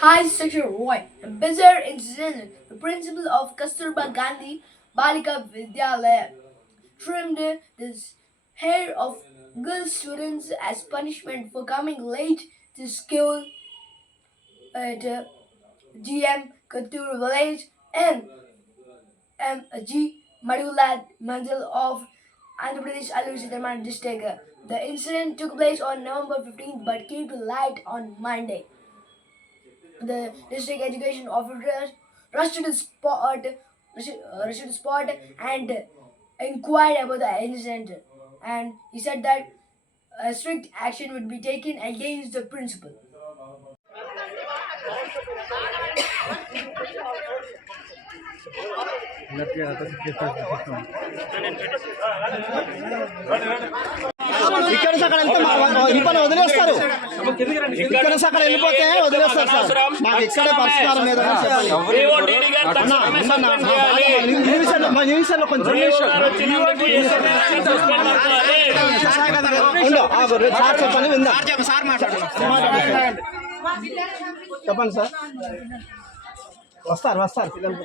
Hi, Secretary Roy. A bizarre incident. The principal of Kasturba Gandhi Balika Vidyalaya trimmed the hair of girl students as punishment for coming late to school at GM Kattur village and G. Madulad Mandal of Andhra Pradesh Alur Siddharman district. The incident took place on November 15th but came to light on Monday. The district education officer rushed to the spot and inquired about the incident. And he said that strict action would be taken against the principal. ఇక్కడ అక్కడ వెళ్తే ఇంపని వదిలేస్తారు. ఇక్కడ అక్కడ వెళ్ళిపోతే వదిలేస్తారు sir. మాకు ఇక్కడే పరిష్కారం లేదని చెప్పాలి. కొంచెం సార్ చెప్పండి విందా చెప్పండి సార్. వస్తారు పిల్లలు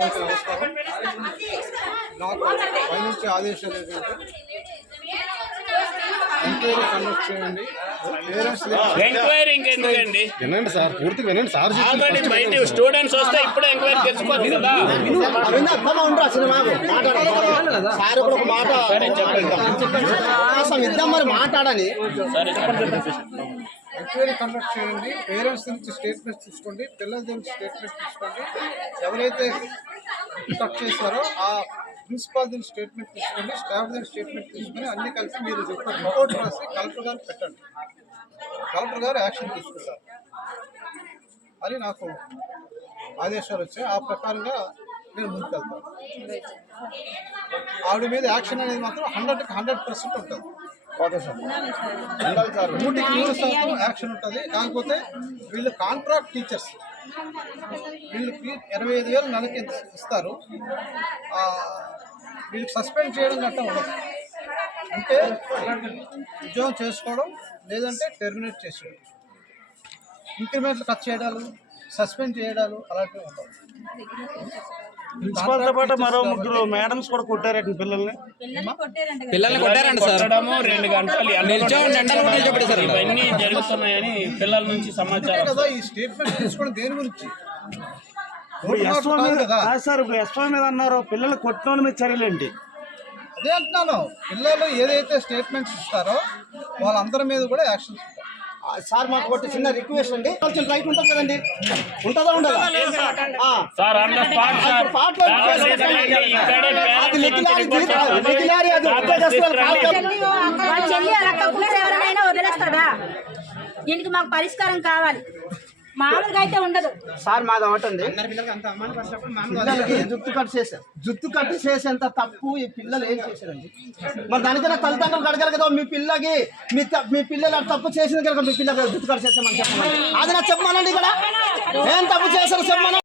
నమస్కారం. నాకు పైనుంచి ఆదేశాలు ఏంటంటే ఎంక్వైరీ కండక్ట్ చేయండి. ఎంక్వైరీ ఇంకెందుకండి? వినండి సార్, పూర్తిగా వినండి సార్. ఆల్రెడీ బయట స్టూడెంట్స్ వస్తే ఇప్పుడే ఎంక్వైరీ తెలిసిపోతుంది కదా. సార్ కూడా ఒక మాట ఇద్దాం మరి మాట్లాడాలి. ఎంక్వైరీ కండక్ట్ చేయండి. పేరెంట్స్ నుంచి స్టేట్మెంట్స్ తీసుకోండి, పిల్లల నుంచి స్టేట్మెంట్స్ తీసుకోండి. ఎవరైతే కట్ చేశారో ఆ ప్రిన్సిపాల్ దీని స్టేట్మెంట్ తీసుకోండి, స్టాఫ్ దీని స్టేట్మెంట్ తీసుకొని అన్ని కలిసి మీరు రిపోర్ట్ రాసి కలెక్టర్ గారు పెట్టండి. కలెక్టర్ గారు యాక్షన్ తీసుకుంటారు అని నాకు ఆదేశాలు వచ్చాయి. ఆ ప్రకారంగా నేను ముందుకెళ్తాను. ఆవిడ మీద యాక్షన్ అనేది మాత్రం 100% ఉంటుంది. ఓకే సార్, ఉండాలి సార్. 100% యాక్షన్ ఉంటుంది. కాకపోతే వీళ్ళు కాంట్రాక్ట్ టీచర్స్, వీళ్ళకి 25,000 నెలకి ఇస్తారు. వీళ్ళకి సస్పెండ్ చేయడం గట్టా ఉండదు. అంటే ఉద్యోగం చేసుకోవడం, లేదంటే టెర్మినేట్ చేసేయడం, ఇంక్రిమెంట్లు కట్ చేయడాలు, సస్పెండ్ చేయడాలు అలాంటివి ఉండవు. ప్రిన్సిపాల్తో పాటు మరో 3 మేడమ్స్ కూడా కొట్టారండి పిల్లల్ని కొట్టారండి సార్. 2 గంటలు ఇవన్నీ జరుగుతున్నాయని పిల్లల నుంచి సమాచారం కదా. ఈ స్టేట్మెంట్ తీసుకోవడం దేని గురించి? సార్ ఇప్పుడు ఎస్వా మీద అన్నారు, పిల్లలు కొట్టిన మీద చర్యలేంటి? అదే అంటున్నాను. పిల్లలు ఏదైతే స్టేట్మెంట్స్ ఇస్తారో వాళ్ళందరి మీద కూడా యాక్షన్స్ ఉంటాయి. సార్ మాకు ఒకటి చిన్న రిక్వెస్ట్ అండి. రైట్ ఉంటుంది కదండి, ఉంటుందా ఉండదా? వదిలేస్తారా? దీనికి మాకు పరిష్కారం కావాలి. మామూలుగా అయితే ఉండదు సార్. మాది ఒకటండి, పిల్లలకి జుట్టు కట్టి చేసేంత తప్పు ఈ పిల్లలు ఏం చేశారండి? మరి దానికైనా తల్లిదండ్రులు అడగాలి కదా. మీ పిల్లకి మీ పిల్లలు తప్పు చేసిన కనుక మీ పిల్లలు జుట్టు కట్టి చేసామని చెప్పమని, అది నాకు చెప్పమనండి. ఇక్కడ ఏం తప్పు చేశారు చెప్పమని.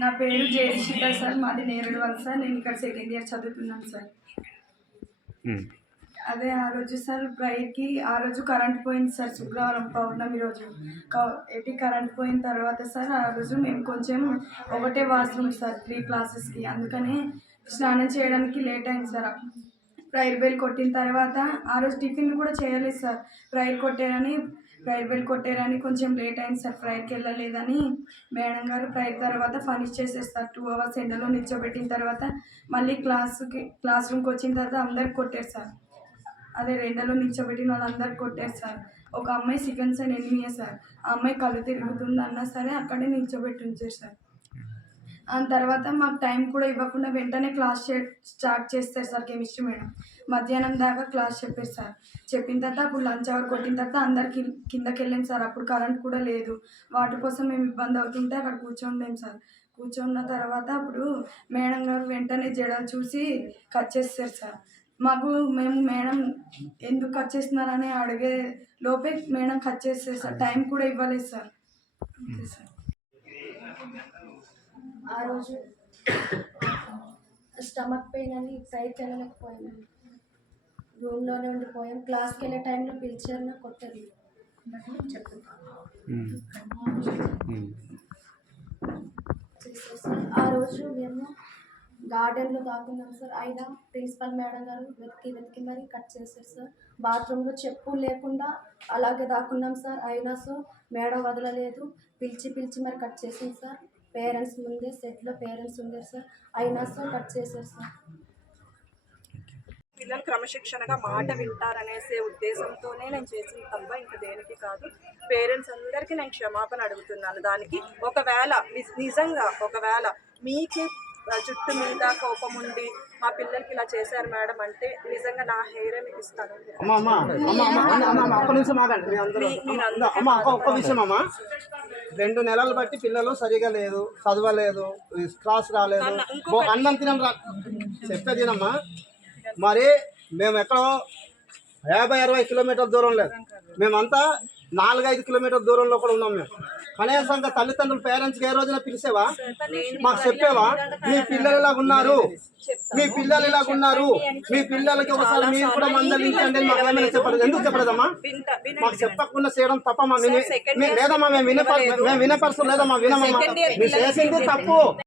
నా పేరు జయశిఖ సార్. మాది నేరేడు వలస. నేను ఇక్కడ సెకండ్ ఇయర్ చదువుతున్నాను సార్. అదే ఆ రోజు సార్ ప్రైర్కి ఆ రోజు కరెంట్ పోయింది సార్. శుక్రవారం పౌర్ణమి రోజు కరెంట్ పోయిన తర్వాత సార్ ఆ రోజు మేము కొంచెం ఒకటే వాష్రూమ్ సార్ 3 క్లాసెస్కి. అందుకని స్నానం చేయడానికి లేట్ అయింది సార్. ప్రైర్ బెల్ కొట్టిన తర్వాత ఆ రోజు టిఫిన్ కూడా చేయలేదు సార్. ప్రైర్ బెల్ కొట్టారని కొంచెం లేట్ అయింది సార్. ప్రైర్కి వెళ్ళలేదని మేడం గారు ప్రైర్ తర్వాత ఫనిష్ చేసేస్తారు. 2 అవర్స్ ఎండలో నిల్చోబెట్టిన తర్వాత మళ్ళీ క్లాస్ రూమ్కి వచ్చిన తర్వాత అందరికి కొట్టారు సార్. అదే ఎండలో నిల్చోబెట్టిన వాళ్ళందరికి కొట్టారు సార్. ఒక అమ్మాయి సెకండ్ సైన్ ఎనిమియే సార్. ఆ అమ్మాయి కళ్ళు తిరుగుతుంది అన్నా సరే అక్కడే నిల్చోబెట్టి ఉంచారు సార్. ఆ తర్వాత మాకు టైం కూడా ఇవ్వకుండా వెంటనే క్లాస్ స్టార్ట్ చేస్తారు సార్ కెమిస్ట్రీ మేడం. మధ్యాహ్నం దాకా క్లాస్ చెప్పారు సార్. చెప్పిన తర్వాత అప్పుడు లంచ్ అవర్ కొట్టిన తర్వాత అందరికి కిందకి వెళ్ళాం సార్. అప్పుడు కరెంట్ కూడా లేదు. వాటి కోసం మేము ఇబ్బంది అవుతుంటే అక్కడ కూర్చోలేం సార్. కూర్చున్న తర్వాత అప్పుడు మేడం గారు వెంటనే జడలు చూసి కట్ చేస్తారు సార్. మేము మేడం ఎందుకు కట్ చేస్తున్నారని అడిగే లోపే మేడం కట్ చేస్తారు సార్. టైం కూడా ఇవ్వలేదు సార్. అంతే సార్. ఆ రోజు స్టమక్ పెయిన్ అని సైడ్కి వెళ్ళలేకపోయాను. రూమ్లోనే ఉండిపోయాం. క్లాస్కి వెళ్ళే టైంలో పిలిచారు, నాకు కొట్టరు. ఆ రోజు మేము గార్డెన్లో దాక్కున్నాం సార్. అయినా ప్రిన్సిపల్ మేడం గారు వెతికి మరీ కట్ చేశారు సార్. బాత్రూంలో చెప్పులు లేకుండా అలాగే దాక్కున్నాం సార్. అయినా సో మేడం వదలలేదు. పిలిచి మరి కట్ చేసింది సార్. పేరెంట్స్ ముందే సెట్లో పేరెంట్స్ ఉండేది సార్. అయినా సో కట్ చేశారు సార్. పిల్లలు క్రమశిక్షణగా మాట వింటారనేసే ఉద్దేశంతోనే నేను చేసిన తప్ప ఇంకా దేనికి కాదు. పేరెంట్స్ అందరికీ నేను క్షమాపణ అడుగుతున్నాను. దానికి ఒకవేళ ఒకవేళ మీకు జుట్టు మీద కోపం ఉండి మా పిల్లలకి ఇలా చేశారు మేడం అంటే నిజంగా నా హెయిరే మీకు ఇస్తాను. ఒక్క విషయం అమ్మా, 2 నెలలు బట్టి పిల్లలు సరిగా లేదు, చదవలేదు, క్లాస్ రాలేదు, అన్నం చెప్పేదినమ్మా. మరి మేము ఎక్కడో 50-60 కిలోమీటర్ల దూరం లేదు, మేమంతా 4-5 కిలోమీటర్ల దూరంలో కూడా ఉన్నాం. మేము కనీసంగా తల్లిదండ్రులు పేరెంట్స్కి ఏ రోజున పిలిచేవా, మాకు చెప్పేవా మీ పిల్లలు ఇలాగున్నారు, మీ పిల్లలకి ఒకసారి మీరు కూడా మందలించండి మాకు ఏమైనా చెప్పలేదు. ఎందుకు చెప్పలేదమ్మా? మాకు చెప్పకుండా చేయడం తప్పమ్మా. లేదమ్మా మేము వినే పర్సన్ లేదమ్మా, వినమమ్మా. మీరు చేసింది తప్పు.